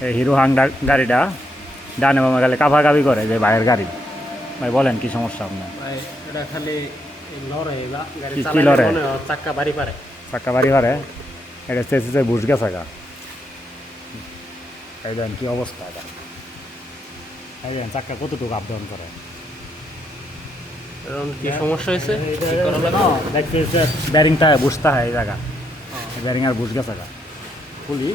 Hero হাংডা গাড়িটা ডানে বামে গেলে কাভাকাভি করে যে ভাইয়ের গাড়ি। ভাই বলেন কি সমস্যা আপনার? এটা খালি কি- লড়ে? চাক্কা বাড়ি পারে। চাক্কা বাড়ি পারে? এটা চেঁচিতে বুঝ গেছে গা। এই দেন কি অবস্থা এটা। এই দেন চাক্কা কতটুকু আপ ডাউন করে? কি সমস্যা হয়েছে? করা ব্যারিংটা বুঝতে হয় এই জায়গা। ব্যারিং আর বুঝ গেছে গা। খুলি।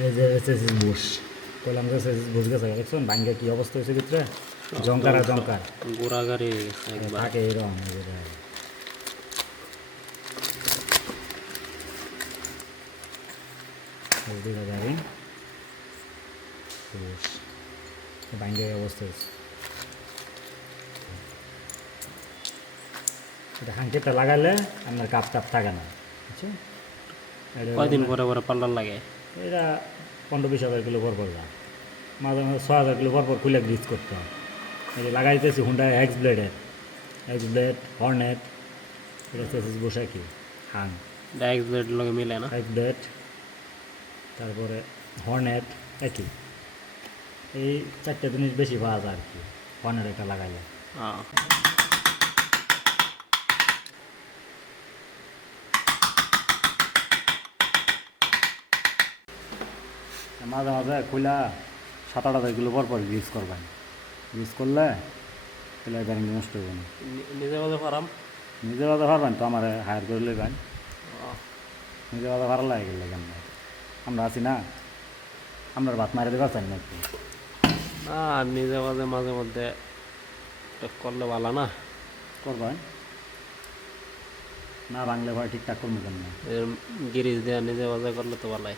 এসএসএস বুশ কইলাম যে এসএসএস বুশ গেছে দেখছেন? ভাঙ্গে কি অবস্থা হয়েছে ভিতরে? জঙ্কার আর জঙ্কার গোড়া গাড়ি গেছে একবার। থাকে এরকম দেখ। অবস্থা হয়েছে। এটা লাগালে আপনার কাপ টাপ থাকে না কয়দিন পরে পরে পাল্টার লাগে? এটা পনেরো বিশ হাজার কিলো পর পর যা মাঝে মাঝে ছ হাজার কিলো পর পর খুলে গ্রিজ করতে হয়। এই লাগাইতেছি হুন্ডা এক্স ব্লেডের এক্স ব্লেড হর্নেট এটা চেসিস বসে কি? হাং। ডাইরেক্ট ব্লেড লগে মিলে না। এক্স ব্লেড তারপরে হর্নেট একই। এই চারটে জিনিস বেশি পাওয়া যায় আর কি হর্নেট একটা লাগাইলে। হ্যাঁ। মাঝে মাঝে খুলা সাত আট হাজার কিলো পর পর গ্রিজ করবেন। গ্রিজ করলে তাহলে ব্যারিং নষ্ট হবে না। নি- নিজে বাজে পারাম নিজে বাজা পারবেন তো আমার হায়ার করে লেবেন হ্যাঁ। নিজে বাজা ভালো লাগে গেলে কেন? আমরা আছি না। আমরা ভাত মারি দেবার চাই না না নিজে বাজে মাঝে মধ্যে করলে ভালো না। করবেন? না বাংলা ভাই ঠিকঠাক করব কেন গিরিজ দেওয়া নিজে বাজে করলে তো ভালো ভালোই।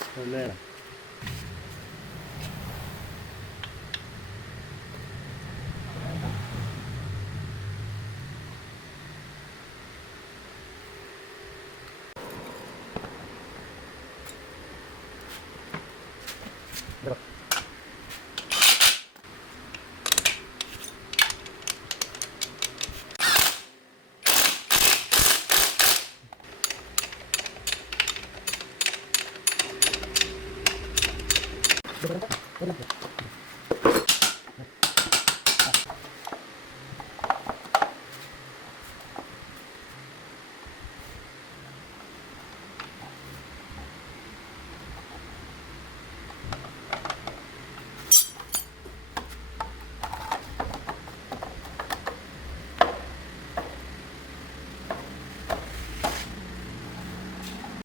তাহলে de